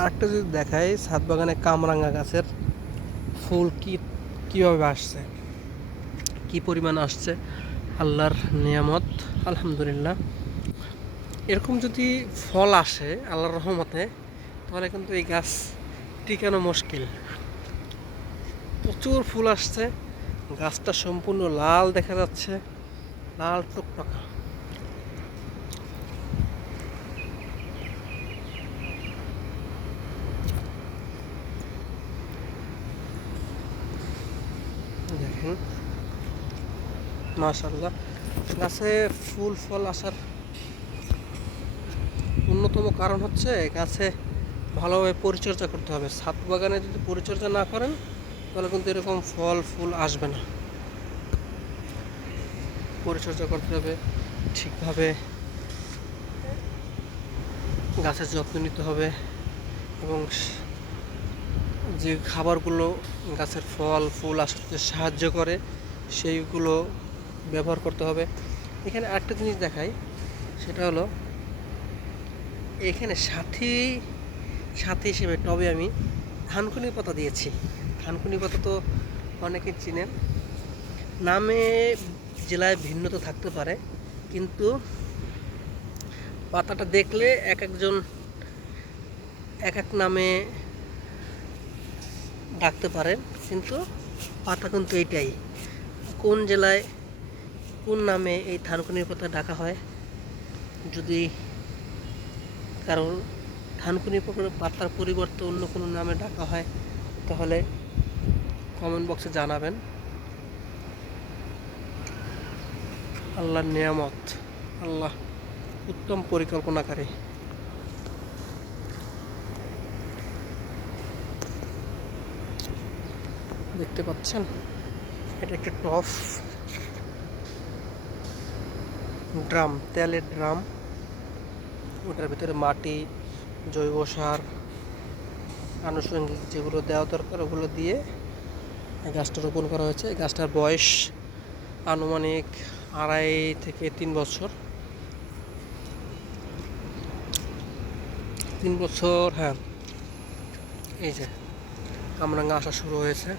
আরেকটা যদি দেখাই ছাদ বাগানে কামরাঙ্গা গাছের ফুল কি, কীভাবে আসছে? কি পরিমাণ আসছে? আল্লাহর নিয়ামত, আলহামদুলিল্লাহ। এরকম যদি ফল আসে, আল্লাহর রহমতে, তাহলে কিন্তু এই গাছ টিকানো মুশকিল। প্রচুর ফুল আসছে, গাছটা সম্পূর্ণ লাল দেখা যাচ্ছে, লাল টুকটকা। দেখেন মাশাল্লাহ গাছে ফুল, ফল আসার অন্যতম কারণ হচ্ছে গাছে ভালোভাবে পরিচর্যা করতে হবে। ছাদ বাগানে যদি পরিচর্যা না করেন, তাহলে কিন্তু এরকম ফল, ফুল আসবে না। পরিচর্যা করতে হবে, ঠিকভাবে গাছের যত্ন নিতে হবে এবং যে খাবারগুলো গাছের ফল, ফুল আসতে সাহায্য করে, সেইগুলো ব্যবহার করতে হবে। এখানে আরেকটা জিনিস দেখাই, সেটা হলো, এখানে সাথী সাথী হিসেবে টবে আমি থানকুনি পাতা দিয়েছি। থানকুনি পাতা তো অনেকে চিনেন। নামে জেলায় ভিন্নতা থাকতে পারে, কিন্তু পাতাটা দেখলে এক একজন এক এক নামে ডাকতে পারেন, কিন্তু পাতা কিন্তু এইটাই। কোন জেলায়, কোন নামে এই থানকুনির পাতা ডাকা হয়? যদি কারণ থানকুনি পাতা- পাতার পরিবর্তে অন্য কোনো নামে ডাকা হয়, তাহলে কমেন্ট বক্সে জানাবেন। আল্লাহর নিয়ামত, আল্লাহ উত্তম পরিকল্পনাকারী। দেখতে পাচ্ছেন? এটা একটা টফ ড্রাম, তেলের ড্রাম। ওটার ভিতরে মাটি, জৈব সার, আনুষঙ্গিক যেগুলো দেওয়া দরকার ওগুলো দিয়ে গাছটা রোপণ করা হয়েছে। এই গাছটার বয়স আনুমানিক আড়াই থেকে তিন বছর। তিন বছর হ্যাঁ। এই যে, কামরাঙ্গা আসা শুরু হয়েছে।